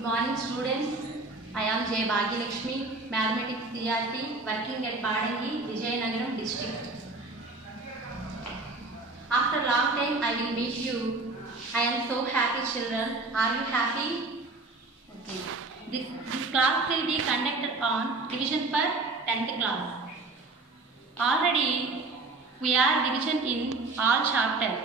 Good morning students. I am J. Bhagyalakshmi, Mathematics CRT, working at Badangi, Vijayanagaram district. After long time I will meet you. I am so happy children. Are you happy? Okay. This class will be conducted on division for 10th class. Already we are division in all chapters.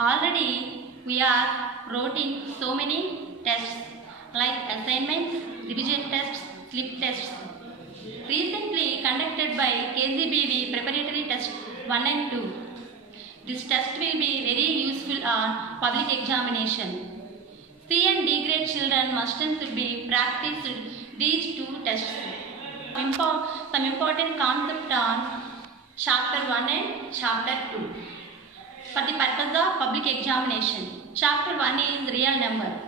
Already we are writing so many tests like assignments, revision tests, slip tests. Recently conducted by KGBV preparatory test 1 and 2. This test will be very useful on public examination. C and D grade children must and should be practiced these two tests. Some important concept on chapter 1 and chapter 2. For the purpose of public examination. Chapter 1 is real number.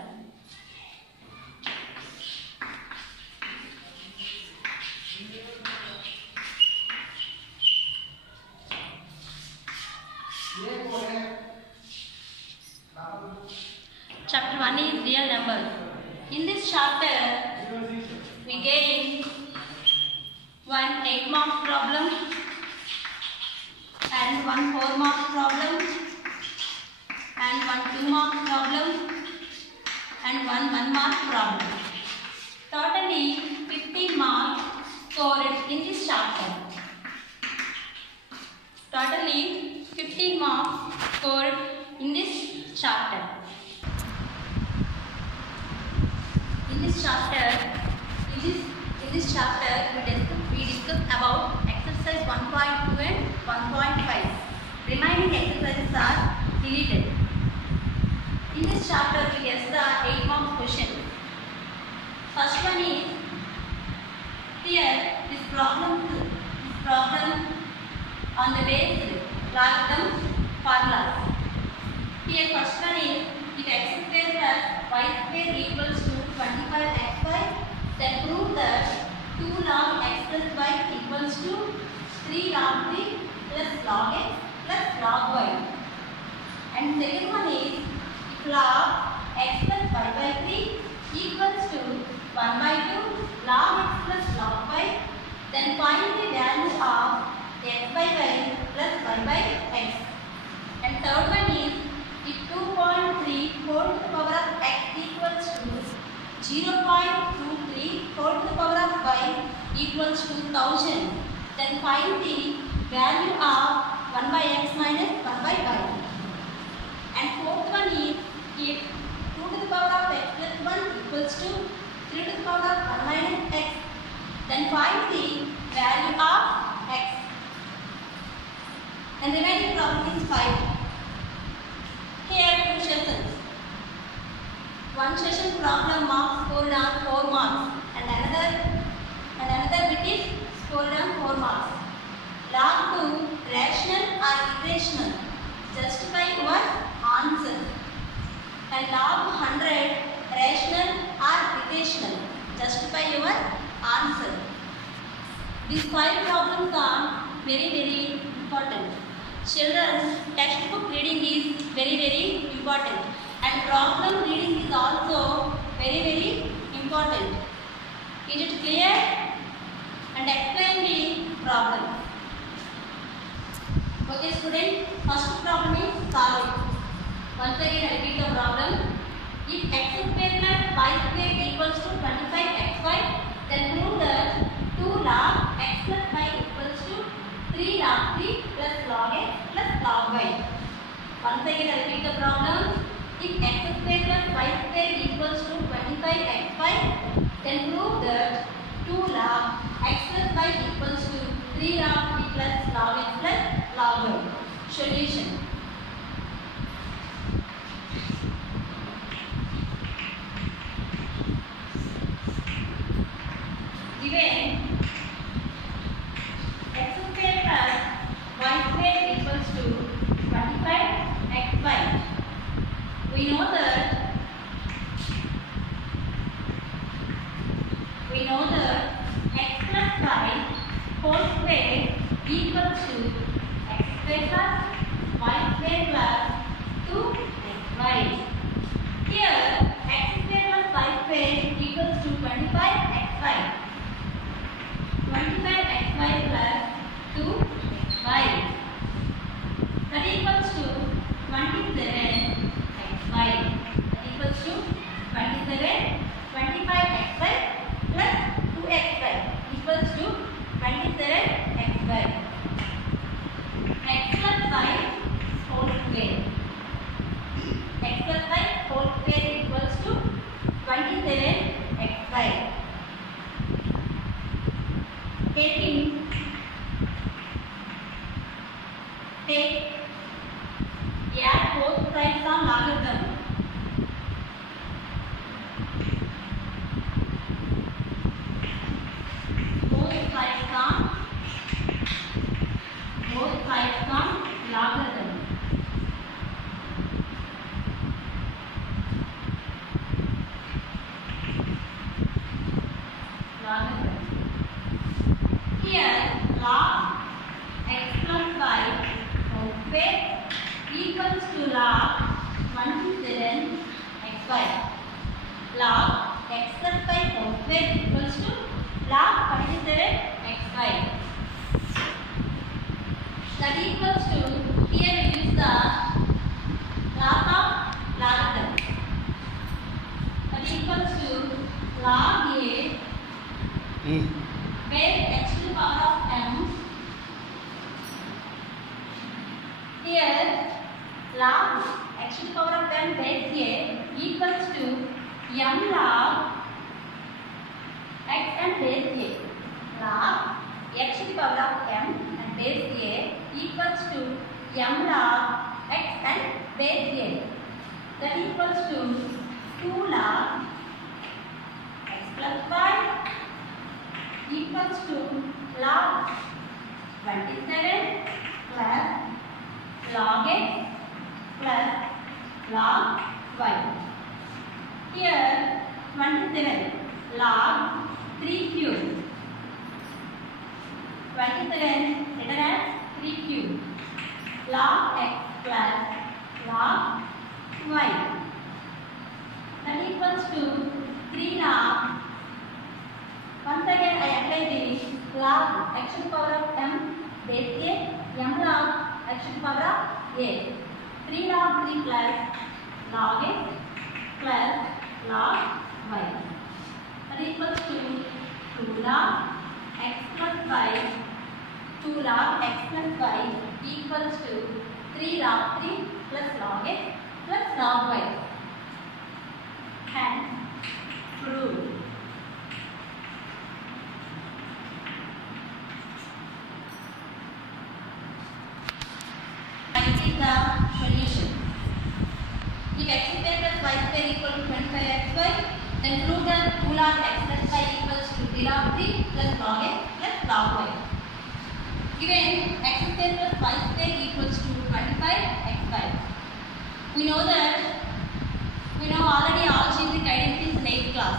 Chapter 1 is real numbers. In this chapter, we gain one 8-mark problem and one 4-mark problem and one 2-mark problem and one 1-mark problem. Totally 50 marks scored in this chapter. Totally 15 marks scored in this chapter. In this chapter, we discuss about exercise 1.2 and 1.5. Remaining exercises are deleted. In this chapter, we guess the 8-mark question. First one is here this problem on the base logarithm formulas. Here first one is if x square plus y square equals to 25xy, then prove that 2 log x plus y equals to 3 log 3 plus log x plus log y. And second one is if log x plus y by 3 equals to 1 by 2 log x plus log y, then find the value of x by y plus y by x. And third one is if 2.3 whole to the power of x equals to 0.23 whole to the power of y equals to 1000, then find the value of 1 by x minus 1 by y. And fourth one is if 2 to the power of x plus 1 equals to 3 to the power of 1 minus x, then find the value of x. And remaining problem is 5. Here 2 sessions. One session problem marks scored on 4 marks and another bit is scored on 4 marks. Log 2 rational or irrational. Justify your answer. And log 100 rational or irrational. Justify your answer. These 5 problems are very important. Children's textbook reading is very important. And problem reading is also very important. Is it clear? And explain the problem. Okay student, first problem is solving. Once again I repeat the problem. If x square plus y square equals to 25xy, then prove that 2 log x plus y equals to 3 log 3 plus log x plus log y. Once again I repeat the problem. If x square plus y square equals to 25xy, then prove that 2 log x plus y equals to 3 log 3 plus log x plus log y. Solution. Given x square plus y square equals to 25xy, we know that x plus y whole square equals to x square plus y square plus 2xy. Here x square plus y square x plus y whole square equals to 27xy. Add both sides on logarithm. Both sides on logarithm. Here log x plus y whole square equals to log 27xy. Log x plus y whole square equals to log 27xy. That equals to, here we use the log of logarithm. That equals to log a where x to the power of m. Here log x to the power of m base a equals to m log x and base a. Log x to the power of m and base a equals to m log x and base a. That equals to 2 log x plus y equals to log 27 plus log x plus log y. Here 27 log 3 cube. 27 written as 3 cube. Log x plus log y. That equals to 3 log. Once again I apply the log x to the power of m base a, m log x to the power of a. 3 log 3 plus log x plus log y. That equals to 2 log x plus y. 2 log x plus y equals to 3 log 3 plus log x plus log y. Hence proved. The solution. If x square plus y square equal to 25xy, then prove that 2 log x plus y equals to 3 log 3 plus log x plus log y. Given x square plus y square equals to 25xy. We know already algebraic identities in 8th class.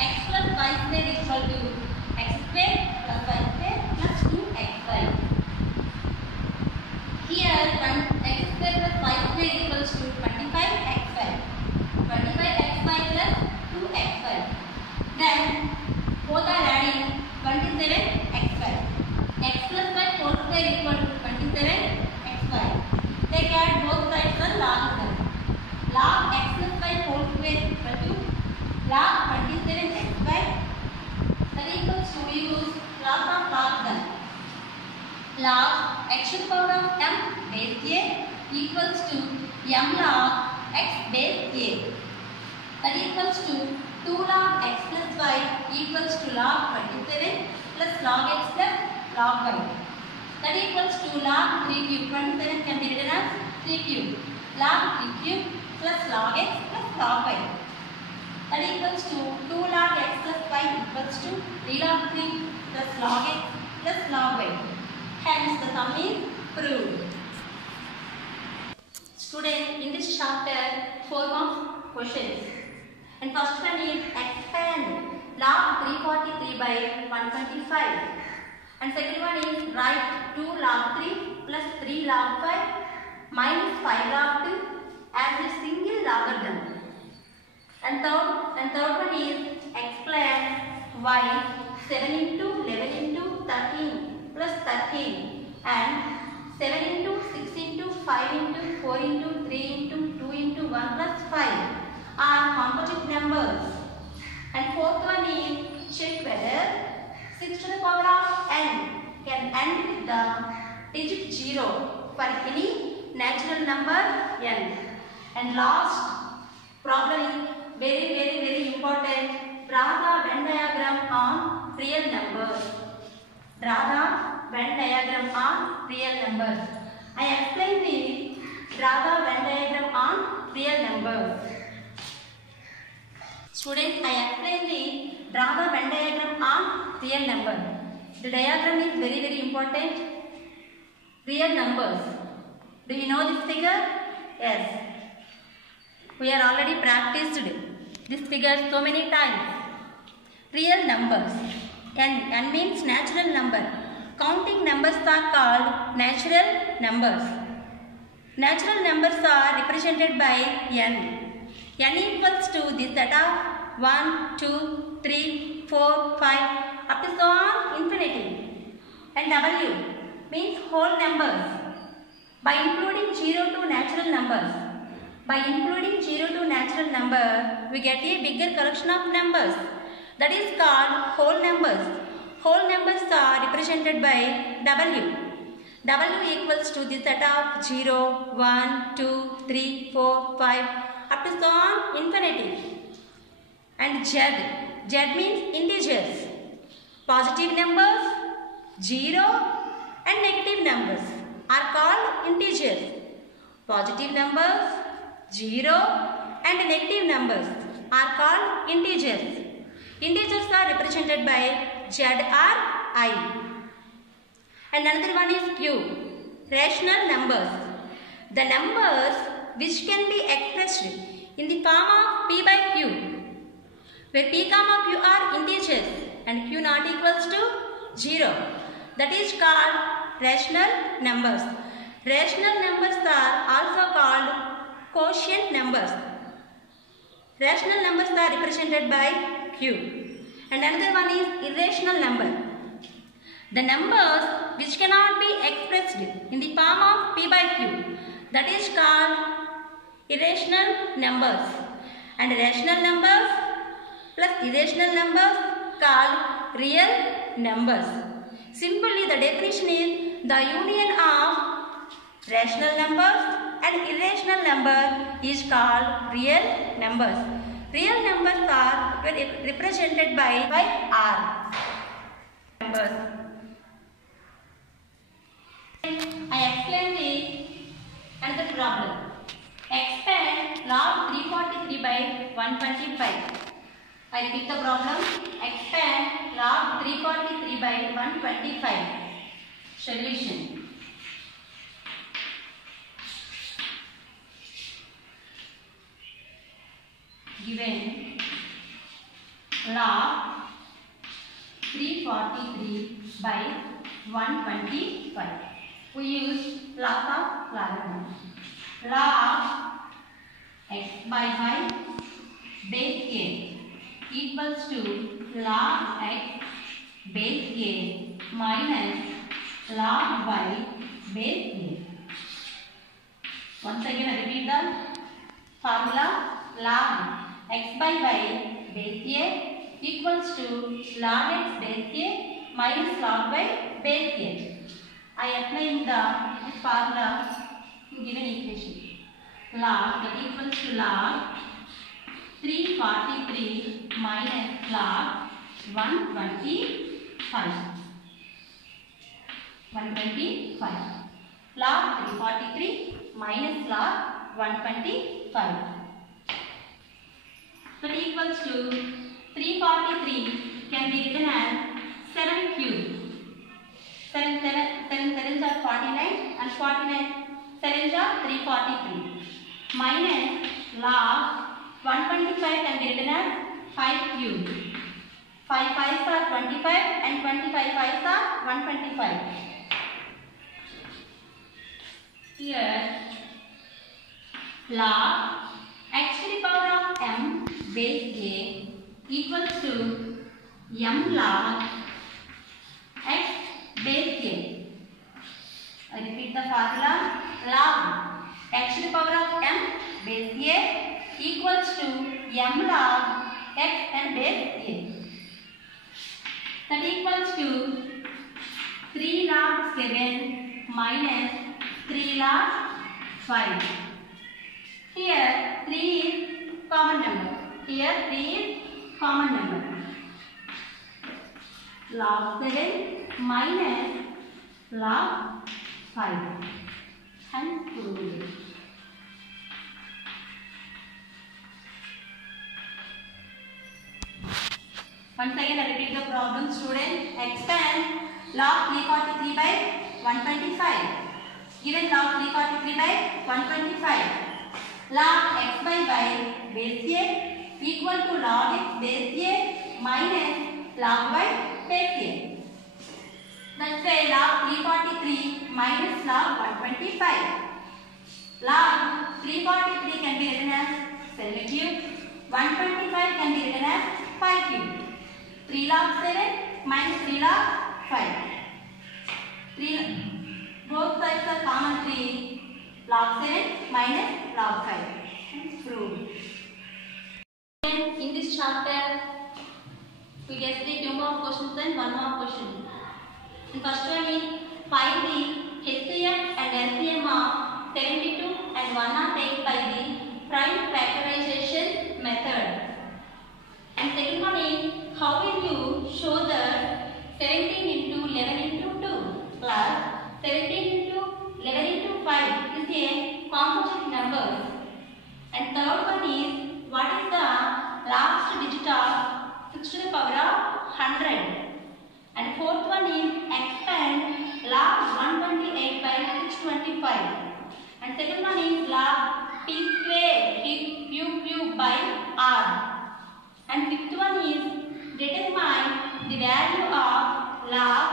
X plus y square equal to x square plus y square plus 2xy. Here x square plus y square equals to 25xy. 25xy plus 2xy. Then both are adding 27xy. X plus y whole square equal to 27xy. They add both sides on logarithm. Log x plus y whole square equal to log 27xy. That equals to, we use log of logarithm. Log x to the power of m base a equals to m log x base a. That equals to 2 log x plus y equals to log 27 plus log x plus log y. That equals to log 3 cube. 27 can be written as 3 cube. Log 3 cube plus log x plus log y. That equals to 2 log x plus y equals to 3 log 3 plus log x plus log y. Hence the sum is proved. Students, in this chapter 4 marks questions. And first one is expand log 343 by 125. And second one is write 2 log 3 plus 3 log 5 minus 5 log 2 as a single logarithm. And third one is explain why 7 into 11 into 13 plus 13 and 7 into 6 into 5 into 4 into 3 into 2 into 1 plus 5 are composite numbers. And fourth one is check whether 6 to the power of n can end with the digit 0 for any natural number n. And last problem is very important. Draw the Venn diagram on real numbers. Draw the Venn diagram on real numbers. I explain the draw the Venn diagram on real numbers. Students, I explain the draw the Venn diagram on real number. The diagram is very important. Real numbers. Do you know this figure? Yes. We are already practiced this figure so many times. Real numbers. N means natural number. Counting numbers are called natural numbers. Natural numbers are represented by n. N equals to the set of 1, 2, 3, 4, 5 up to so on infinity. And W means whole numbers. By including 0 to natural numbers. By including 0 to natural number, we get a bigger collection of numbers. That is called whole numbers. Whole numbers are represented by W. W equals to the set of 0, 1, 2, 3, 4, 5 up to so on infinity. And Z. Z means integers. Positive numbers, 0 and negative numbers are called integers. Positive numbers, 0 and negative numbers are called integers. Integers are represented by Z or I. And another one is Q, rational numbers. The numbers which can be expressed in the form of P by Q, where P comma Q are integers and Q not equals to 0. That is called rational numbers. Rational numbers are also called quotient numbers. Rational numbers are represented by Q. And another one is irrational number. The numbers which cannot be expressed in the form of P by Q, that is called irrational numbers. And rational numbers plus irrational numbers called real numbers. Simply the definition is the union of rational numbers and irrational number is called real numbers. Real numbers are represented by R. Numbers. I explain the another problem. Expand log 343 by 125. I repeat the problem. Expand log 343 by 125. Solution. Given log 343 by 125. We use laws of logarithm. Log x by y base a equals to log x base a minus log y base a. Once again I repeat the formula. Log x by y base a equals to log x base a minus log y base a. I apply the formula in given equation. Log that equals to log 343 minus log 125. 125. Log 343 minus log 125. That equals to 343 can be written as 7 cube. 7 sevens are 49 and 49 sevens are 343. Minus log 125 can be written as 5 cube. 5 5s are 25 and 25 5s are 125. Here log x to the power of m base a equals to m log x base a. I repeat the formula. Log x to the power of m base a equals to m log x and base a. That equals to 3 log 7 minus 3 log 5. Here 3 is common number. Here 3 is common number. Log 7 minus log 5 and prove it. Once again I repeat the problem, student. Expand log 343 by 125. Given log 343 by 125. Log x by base a equal to log x base a minus log y base a. Let's say log 343 minus log 125. Log 343 can be written as 7 cube. 125 can be written as 5 cube. 3 log 7 minus 3 log 5. Both sides are common 3. Log 7 minus log 5. Prove. In this chapter, we get the 2 more questions and 1 more question. The first one is find the HCF and LCM of 72 and 108 by the prime factorization method. And second one is how will you show that 17 into 11 into 2 plus 17 into 11 into 5 is a composite number. And third one is what is the last digit of 6 to the power of 100. And fourth one is expand log 128 by 625. And second one is log p square q by r. And fifth one is determine the value of log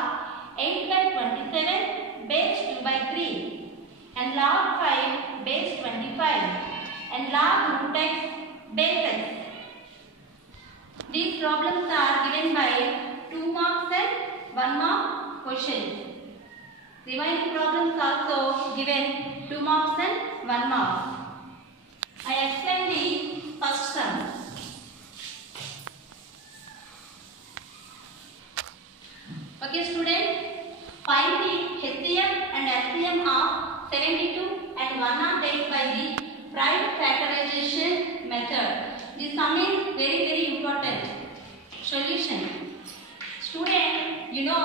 8 by 27 base 2 by 3. And log 5 base 25. And log root x base x. These problems are given by 2 marks and 1 mark questions. Remaining problems also given 2 marks and 1 mark. I explain the first sum. Okay student, find the HCF and LCM of 72 and 108 by the prime factorization method. This sum is very important. Solution. Student, you know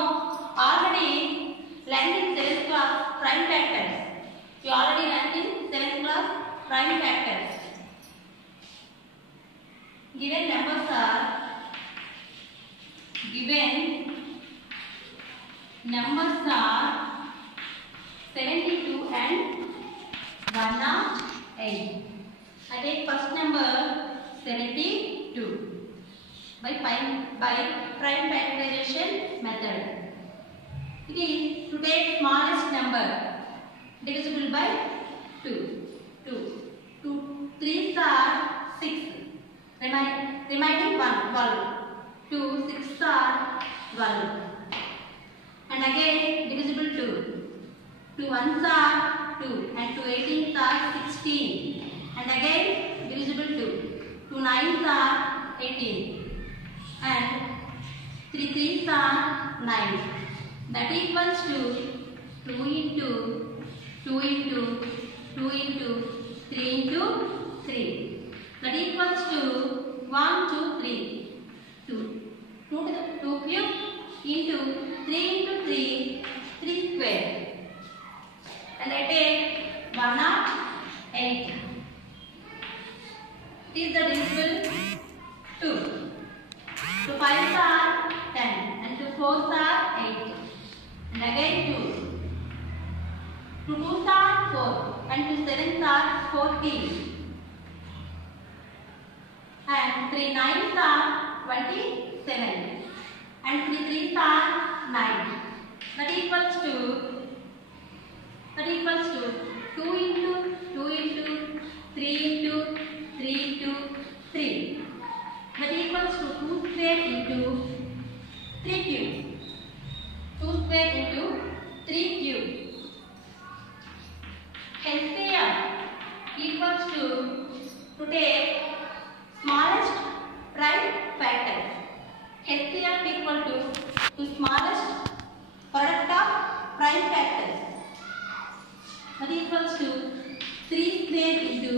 already learned in 7th class prime factors. You already learned in 7th class prime factors. Given numbers are 72 and 108. I take first number 72. By prime factorization method. It is to take smallest number divisible by 2. 2 3s are 6. Remaining 1 12. 2 6 are 12. And again divisible 2. 2 1s are 2 and 2 18s are 16. And again divisible 2. 2 9s are 18. And 3 3s are 9. That equals to 2 into 2 into 2 into 3 into 3. That equals to 1 2 3. 2 to the 2 cube into 3 into 3 3 square. And I take 108. It is the divisible 2. To 5s are 10 and to 4s are 8 and again 2. To 2s are 4 and to 7s are 14 and 3 9s are 27 and 3 3s are 9. That equals to 2 into 2 into 3 into 3 into 3. That equals to 2 square into 3 cube. 2 square into 3 cube. HCF equals to take smallest prime factor. HCF equal to smallest product of prime factors. That equals to 3 square into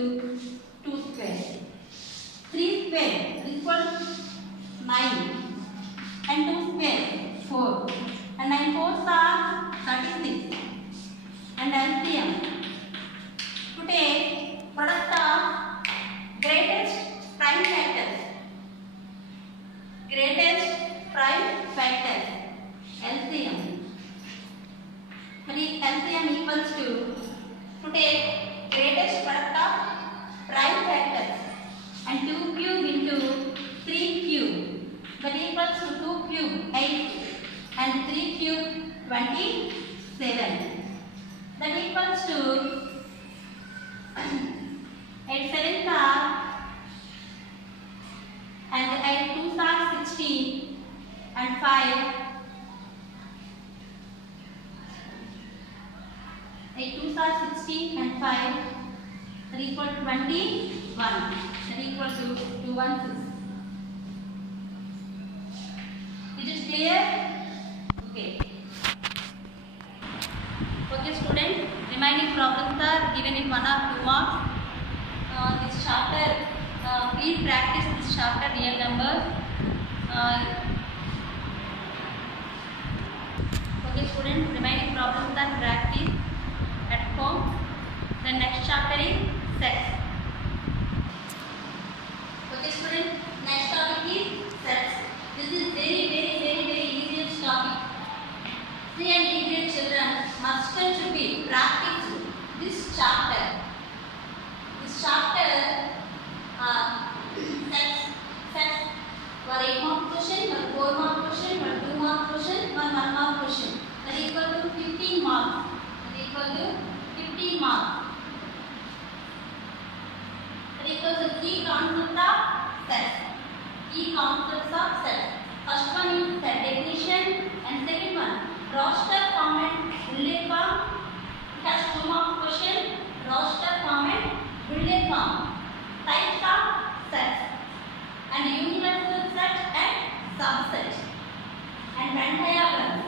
and 5. 8 2s are 16 and 5 that equal to 21. That equal to 216. Is it clear? Okay. Okay, student. Remaining problems are given in 1 or 2 marks. This chapter, please practice this chapter real numbers. Okay, student. Remaining problems are practice at home. The next chapter is sets. Okay, student. Next topic is sets. This is very easiest topic. 3 and 3 grade children must and should be practiced this chapter. This chapter sets 1 8 mark question, 1 4 mark question, 1 2 mark question, 1 1 mark question. That equal to 15 marks. That equal to 15 marks. That equals to key concepts of sets. Key concepts of sets. First one is set definition and second one roster format bullet form. It has 2 mark question. Roster format bullet form. Types of sets and universal set and subset and Venn diagrams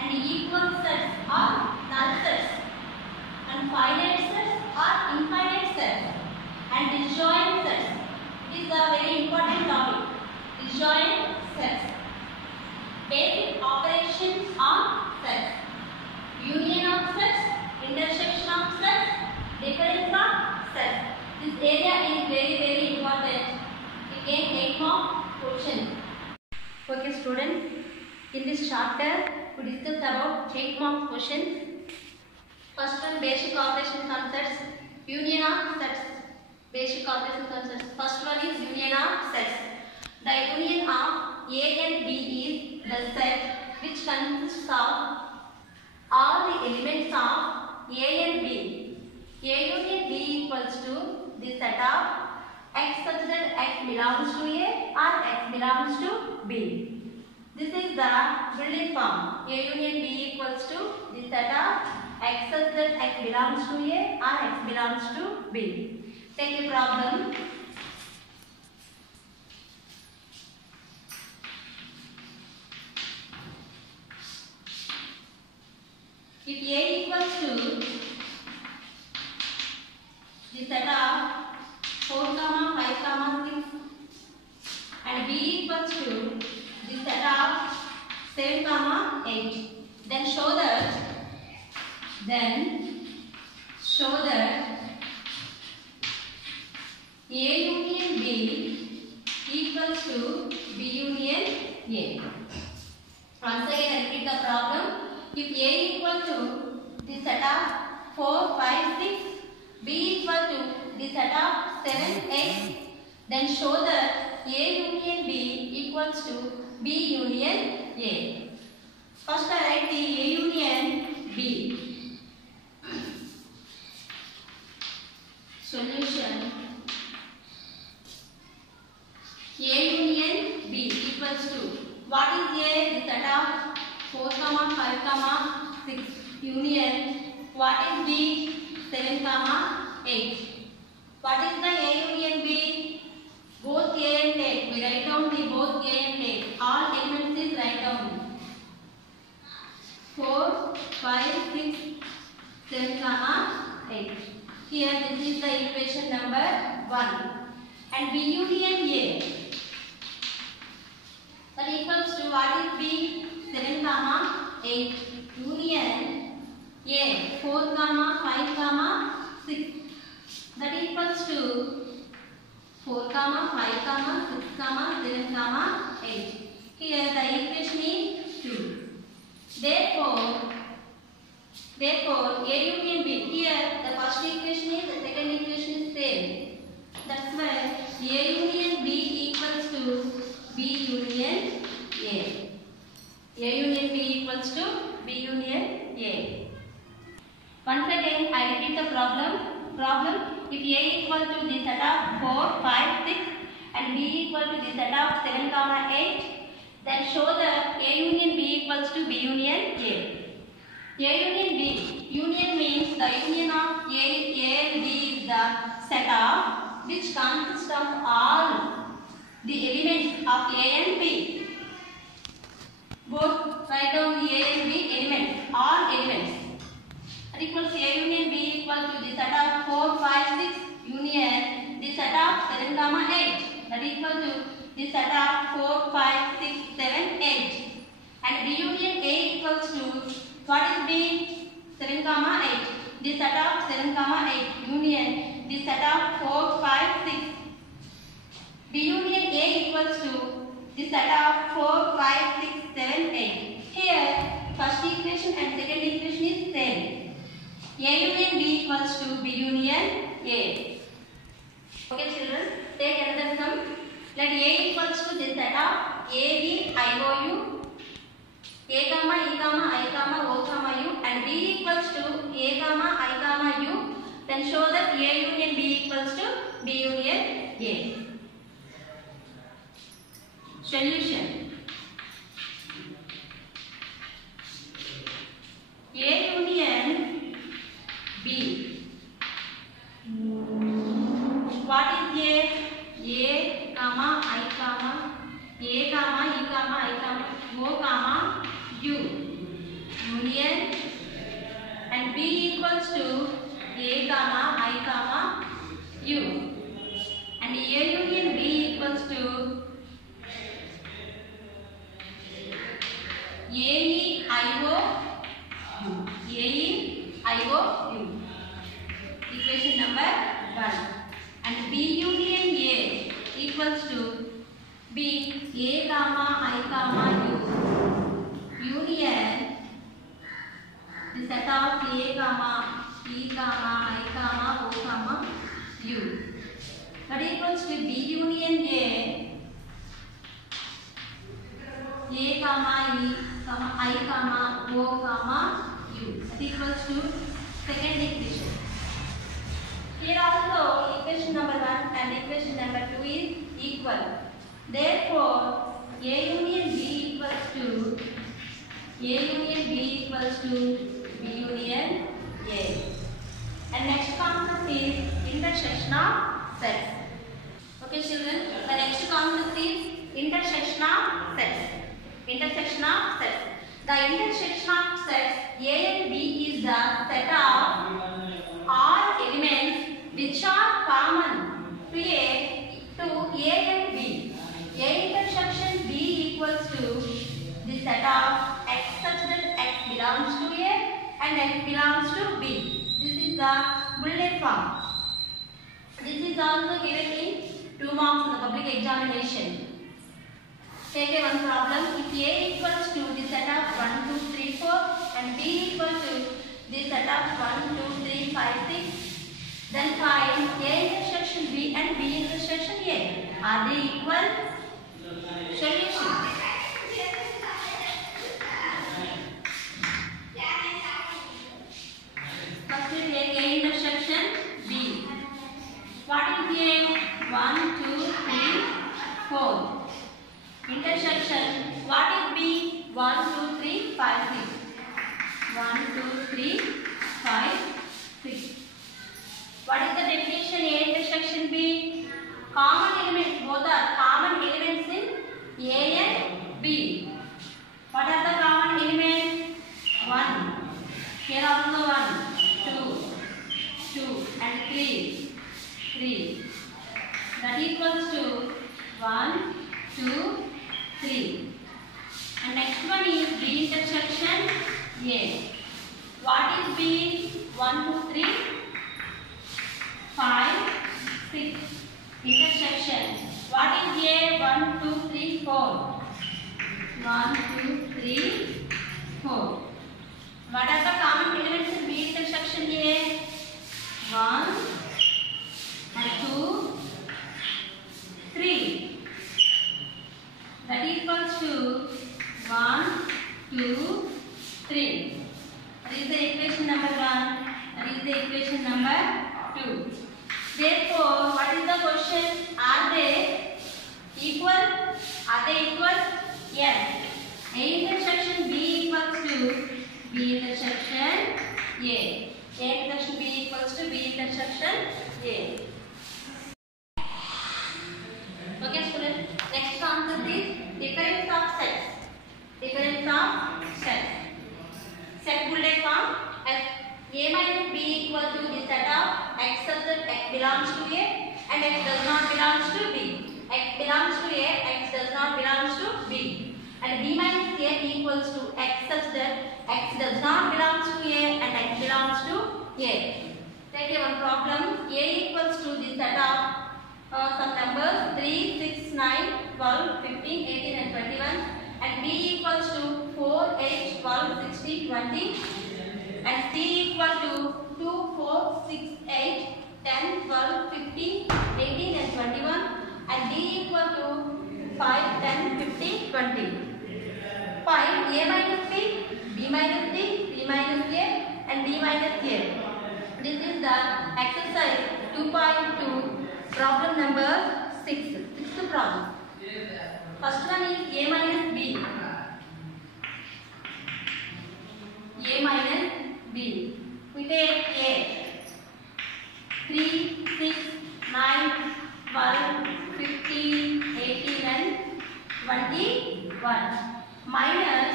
and equal sets or null sets and finite sets or infinite sets and disjoint sets. It is a very important topic. Disjoint sets. Basic operations on sets. Union of sets, intersection of sets, difference of sets. This area is very important. Again, 8 mark question. Okay, student. In this chapter, we discuss about 8 mark questions. First one, basic operations on sets. Union of sets. Basic operations on sets. First one is union of sets. The union of A and B is the set which consists of all the elements of A and B. A union B equals to the set of X such that X belongs to A or X belongs to B. This is the bullet form. A union B equals to the set of X such that X belongs to A or X belongs to B. Take a problem. If A equals to the set of 4, 5, 6 and B equals to the set of 7, 8, then show that A union B equals to B union A. Once again I repeat the problem. If A equal to the set of 4, 5, 6, B equal to the set of 7, 8, then show that A union B equals to B union A. First I write the A union B. Solution. A union B equals to, what is A? The set of 4, 5, 6. Union. What is B? 7, 8. What is the A union B? Both A and A. We write down the both A and A. All elements is write down. 4, 5, 6, 7, 8. Here this is the equation number 1. And B union A. That equals to, what is B? 7, 8. Union A. 4, 5, 6. That equals to 4, 5, 6, 7, 8. Here the equation is 2. Therefore A union B. Here the first equation is, the second equation is same. That's why A union B equals to B union A. A union B equals to B union A. Once again I repeat the problem. If A equal to the set of 4, 5, 6 and B equal to the set of 7, 8, Then show that A union B equals to B union A. A union B. Union means the union of A and B is the set of which consists of all the elements of A and B. Both write down A and B elements, all elements. That equals A union B equal to the set of 4, 5, 6 union the set of 7, 8. That equal to the set of 4, 5, 6, 7, 8. And B union A equals to what is B? 7, 8. The set of 7, 8 union the set of 4, 5, 6. B union A equals to the set of 4, 5, 6, 7, 8. Here, first equation and second equation is same. A union B equals to B union A. Okay, children, take another sum. Let A equals to this set of A, B, IOU, A, E, I, O, U, and B equals to A, I, U. Then show that A union B equals to B union A. Solution. A union B. What is A? A, I, A, E, I, O, U. Union. And B equals to A, I, U. And A union B equals to A, E, I, O, U. A, E, I, O, U. Equation number 1. And B union A equals to B, A, I, U. Union the set of A, E, I, O, U. That equals to B union A, E, I, O, U. That equals to second equation. Here also equation number 1 and equation number 2 is equal. Therefore, A union B equals to B union A. And next concept is intersection of sets. Okay, children. The next concept is intersection of sets. Intersection of sets. The intersection of sets A and B is the set of all elements which are common to A and B. A intersection B equals to the set of X such that X belongs to A and X belongs to B. This is the bullet form. This is also given in 2 marks in the public examination. Take one problem. If A equals to the set of 1, 2, 3, 4 and B equal to the set of 1, 2, 3, 5, 6, then find A intersection B and B intersection A. Are they equal? Solution. First we take A intersection B. What is A? 1, 2, 3, 4. Intersection. What is B? 1, 2, 3, 5, 6. 1, 2, 3, 5, 6. What is the definition A intersection B? Common elements. Both are common elements in A and B. What are the common elements? 1. Here also 1, 2, and 3. 3. That equals to 1, 2, 3. And next one is B intersection A. What is B? 1, 2, 3, 5, 6. Intersection. What is A? 1, 2, 3, 4. 1, 2, 3, 4. What are the common elements in B intersection A? 1 and 2, 3. That equals to 1, 2, 3. That is the equation number 1. That is the equation number 2. Therefore, what is the question? Are they equal? Are they equal? Yes. belongs to B. X belongs to A, X does not belong to B. And B minus A equals to X such that X does not belong to A and X belongs to A. Take one problem. A equals to the set of some numbers 3, 6, 9, 12, 15, 18 and 21. And B equals to 4, 8, 12, 16, 20. And C equal to 2, 4, 6, 8, 10, 12, 15, 18 and 21. And D equal to 5, 10, 15, 20. Find A minus B, B minus D, C minus A and D minus A. This is the exercise 2.2 problem number 6. Sixth problem. First one is A minus B. A minus B. We take A. 3, 6, 9, 12, 15, 18 and 21. Minus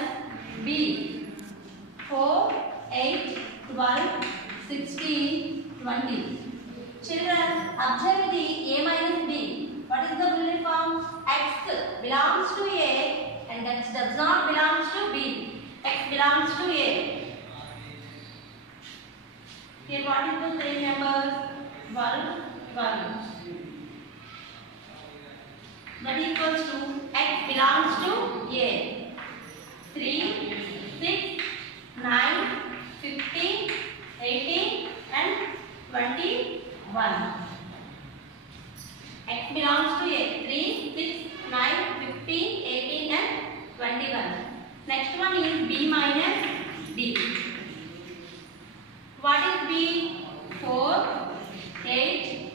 B. 4, 8, 12, 16, 20. Children, observe the A minus B. What is the rule form? X belongs to A and X does not belong to B. X belongs to A. Here what is the same numbers? 12, 12. That equals to X belongs to A. 3, 6, 9, 15, 18 and 21. X belongs to A. 3, 6, 9, 15, 18 and 21. Next one is B minus D. What is B? 4, 8,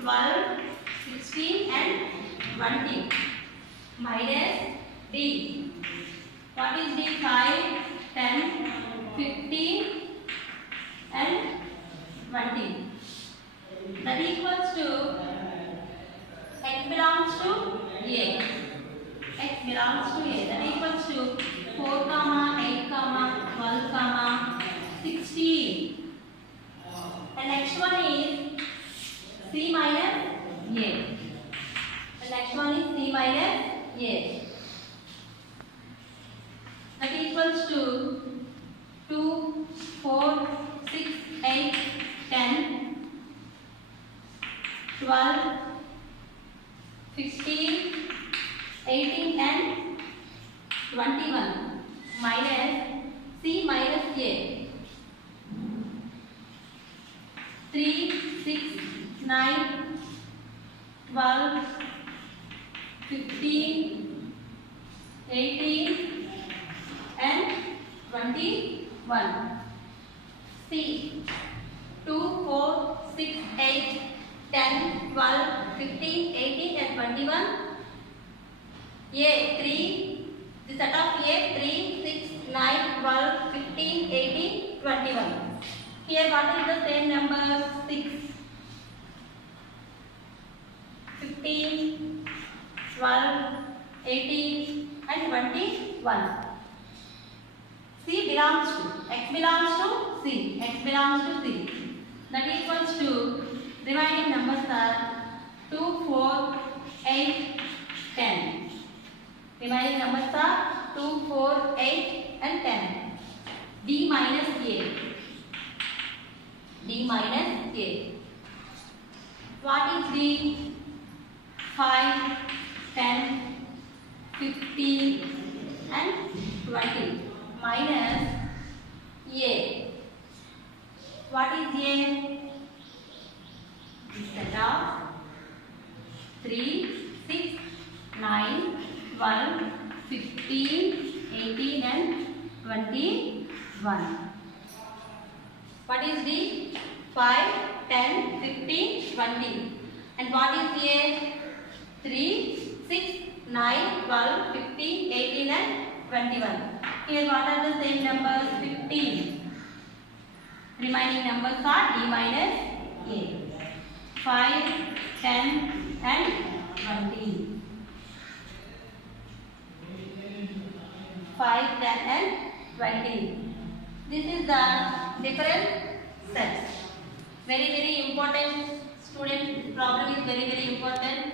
12, 16 and 20. Minus D. What is D? 5, 10, 15 and 20. That equals to X belongs to A. X belongs to A. That equals to 4, 8, 12, 16. The next one is C minus A. The next one is C minus A. That equals to 2, 4, 6, 8, 10, 12, 16, 18 and 21. Minus C minus A. 3, 6, 9, 12, 15, 18 and 21. C. 2, 4, 6, 8, 10, 12, 15, 18 and 21. A. 3. The set of A. 3, 6, 9, 12, 15, 18, 21. Here what is the same number? 6, 15, 12, 18 and 21. C belongs to, X belongs to C, X belongs to C. That equals to, remaining numbers are 2, 4, 8, 10. Remaining numbers are 2, 4, 8 and 10. D minus A. D minus A. What is D? 5, 10, 15 and 20. Minus A. What is A? Set of 3, 6, 9, 12, 15, 18 and 21. What is D? 5, 10, 15, 20. And what is A? 3, 6, 9, 12, 15, 18 and 21. Here what are the same numbers? 15. Remaining numbers are D minus A. 5, 10 and 20. 5, 10 and 20. This is the different sets. Very important Students, this problem is very very important.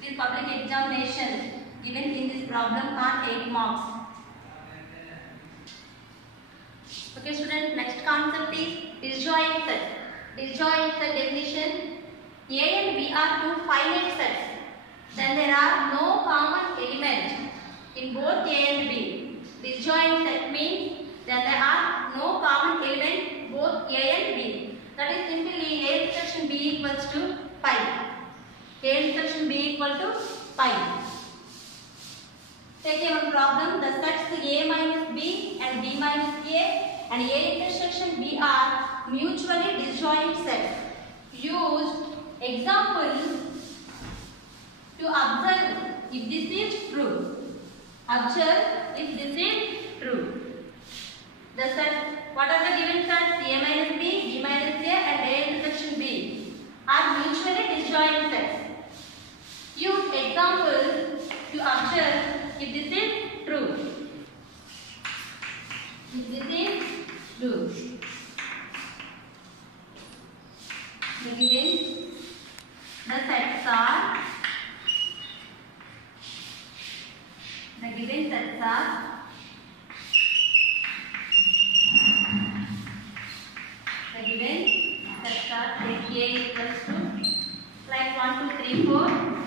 This public examination given in this problem are 8 marks. Okay students, next concept is disjoint set. Disjoint set definition: A and B are two finite sets. Then there are no common element in both A and B. Disjoint set means then there are no common element both A and B. That is simply A intersection B equals to pi. A intersection B equal to pi. Take one problem. The sets A minus B and B minus A and A intersection B are mutually disjoint sets. Use example to observe if this is true. Observe if this is true. The sets, what are the given sets? A minus B, B minus A and A intersection B are mutually disjoint sets. Use examples to observe if this is true. If this is true. The given the sets are the given sets are take A equals to like 1, 2, 3, 4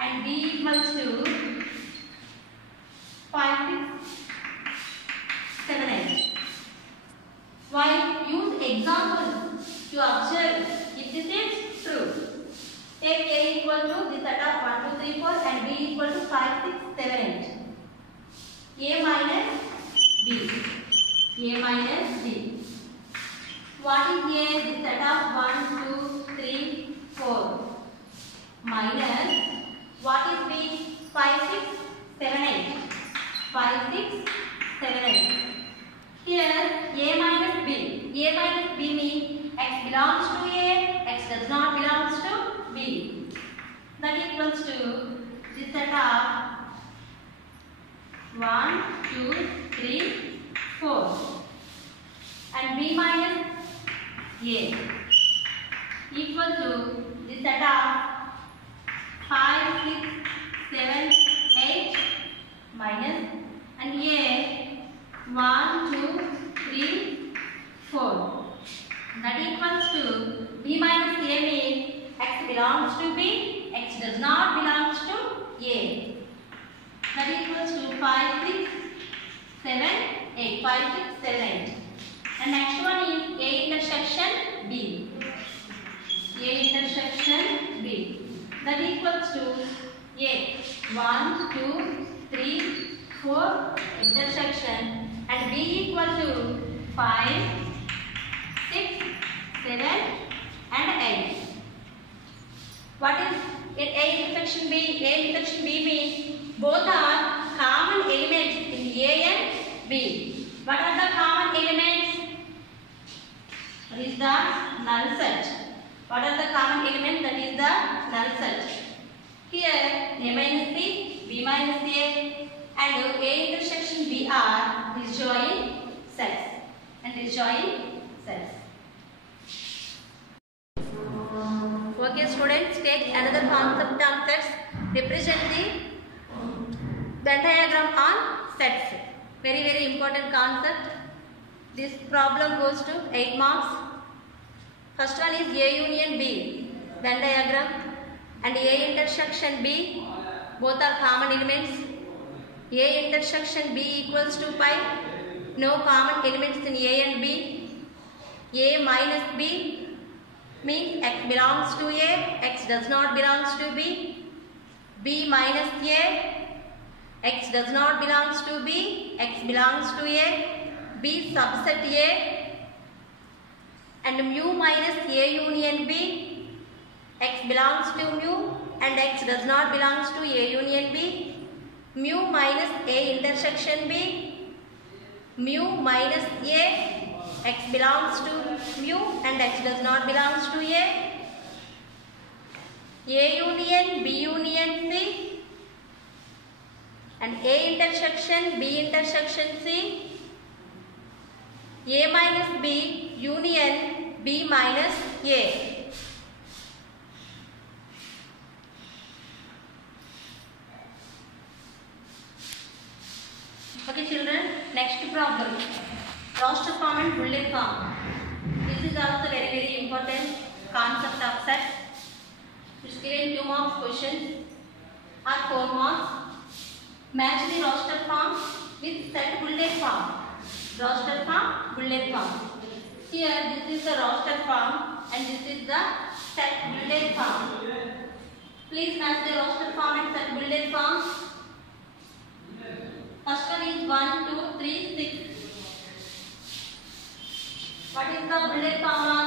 and B equals to 5, 6, 7, 8. While use example to observe if this is true. Take A equal to this set of 1, 2, 3, 4 and B equal to 5, 6, 7, 8. A minus B. A minus B. What is A? This set of 1, 2, 3, 4 minus what is B? 5, 6, 7, 8. 5, 6, 7, 8. Here A minus B. A minus B means X belongs to A, X does not belongs to B. That equals to this set of 1, 2, 3, 4 and B minus A equal to this set of 5, 6, 7, 8 minus and A 1, 2, 3, 4. That equals to B minus A means X belongs to B, X does not belongs to A. That equals to 5, 6, 7, 8. 5, 6, 7, 8. And next one is A intersection B. A intersection B. That equals to A 1, 2, 3, 4 intersection and B equal to 5, 6, 7 and 8. What is A intersection B? A intersection B means both are common elements in A and B. What are the common elements? That is the null set. What are the common elements? That is the null set. Here A minus B, B minus A and A intersection B are disjoint sets. And disjoint sets. Okay students, take another concept on sets. Represent the Venn diagram on sets. Very very important concept. This problem goes to 8 marks. First one is A union B, Venn diagram, and A intersection B, both are common elements. A intersection B equals to pi, no common elements in A and B. A minus B means X belongs to A, X does not belongs to B. B minus A, X does not belongs to B, X belongs to A. B subset A and mu minus A union B, X belongs to mu and X does not belongs to A union B. Mu minus A intersection B, mu minus A, X belongs to mu and X does not belongs to A. A union B union C and A intersection B intersection C. A minus B union B minus A. Okay children, next problem. Roster form and bullet form. This is also very important concept of set. It's given 2 marks questions or 4 marks. Match the roster form with set bullet form. Roster form, bullet form. Here this is the roster form and this is the set bullet form. Please match the roster form and set bullet form. First one is 1, 2, 3, 6. What is the bullet form on?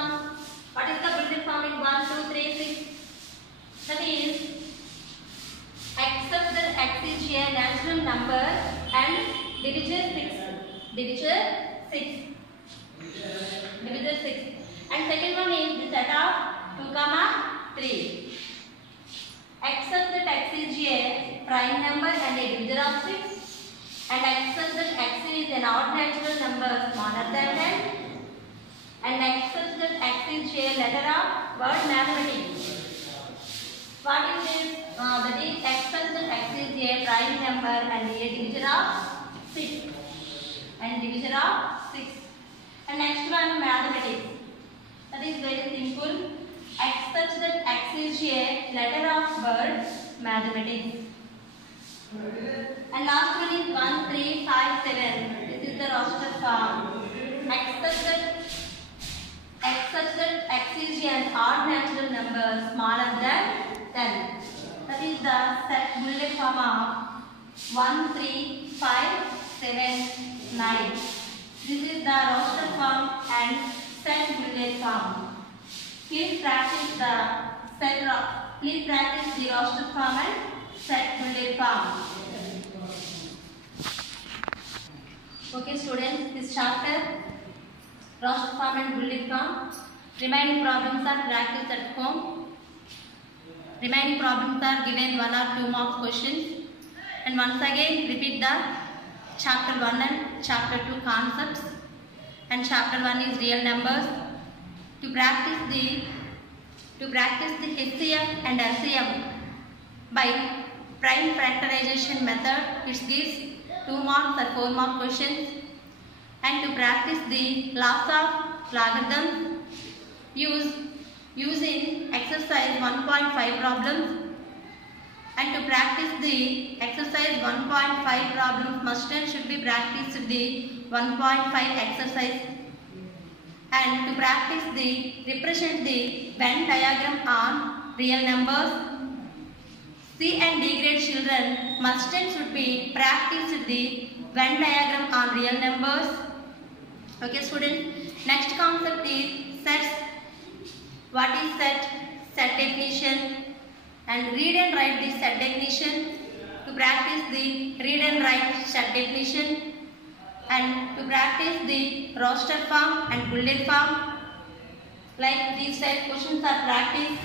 What is the bullet form in 1, 2, 3, 6? That is, accept that x is a natural number and divisor 6. Divisor 6. Divisor 6. And second one is the set of 2, 3. Accept that x is a prime number and a divisor of 6. And accept that x is an odd natural number smaller than 10. And accept that x is a letter of word mathematics. What is this? That is accept that x is a prime number and a divisor of 6. And divisor of 6. And next one, mathematics. That is very simple. Accept that x is a letter of word mathematics. And last one is 1, 3, 5, 7. This is the roster form. Accept that x is an odd natural number smaller than 10. That is the set bullet form of 1, 3, 5, 7, 9. This is the roster form and set bullet form. Please practice the roster form and set bullet form. Okay students, this chapter roster form and bullet form. Remaining problems are practiced at home. Remaining problems are given 1 or 2 marks questions. And once again repeat the chapter 1 and chapter 2 concepts. And chapter 1 is real numbers. To practice the HCF and LCM by prime factorization method, it gives 2 marks or 4 mark questions. And to practice the laws of logarithms using exercise 1.5 problems. And to practice the exercise 1.5 problems, must and should be practiced the 1.5 exercise. And to practice represent the Venn diagram on real numbers. C and D grade children must and should be practiced the Venn diagram on real numbers. Okay students, next concept is sets. What is set? Set definition. And read and write the set definition. To practice the read and write set definition. And to practice the roster form and bullet form. Like these set questions are practiced.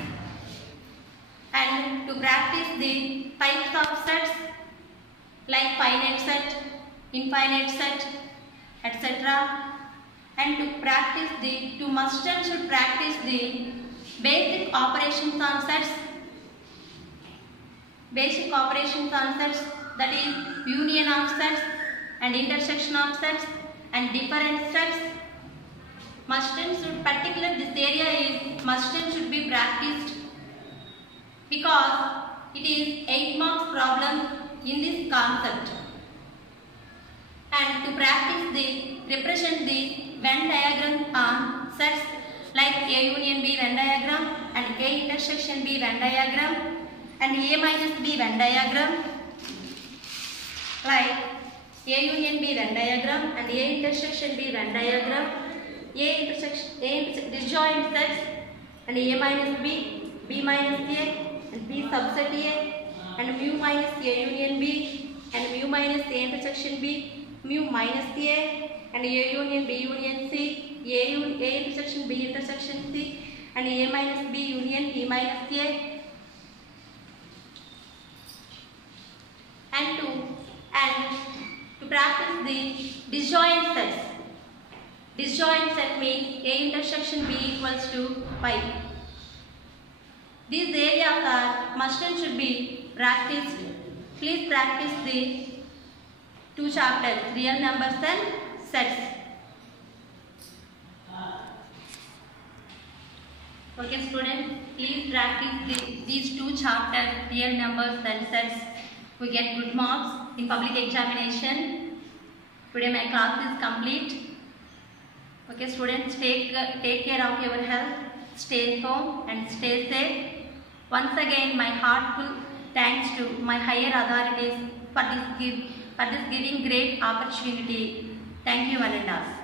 And to practice the types of sets like finite set, infinite set, etc. And to practice to must and should practice the basic operations on sets. Basic operations on sets, that is union of sets and intersection of sets and different sets. Must and should, particular this area is must and should be practiced because it is 8 marks problem in this concept. And to practice represent the Venn diagram on sets like A union B Venn diagram and A intersection B Venn diagram and A minus B Venn diagram, like A union B Venn diagram and A intersection B Venn diagram, A disjoint sets and A minus B, B minus A and B subset A and mu minus A union B and mu minus A intersection B, mu minus A and A union B union C, A intersection B intersection C and A minus B union B minus A. And to practice the disjoint sets. Disjoint set means A intersection B equals to pi. These areas are must and should be practiced. Please practice the two chapters, real numbers and sets. Okay students, please practice these two chapters, real numbers and sets. We get good marks in public examination. Today my class is complete. Okay students, take care of your health, stay home and stay safe. Once again, my heartful thanks to my higher authorities for this giving great opportunity. Thank you one and all.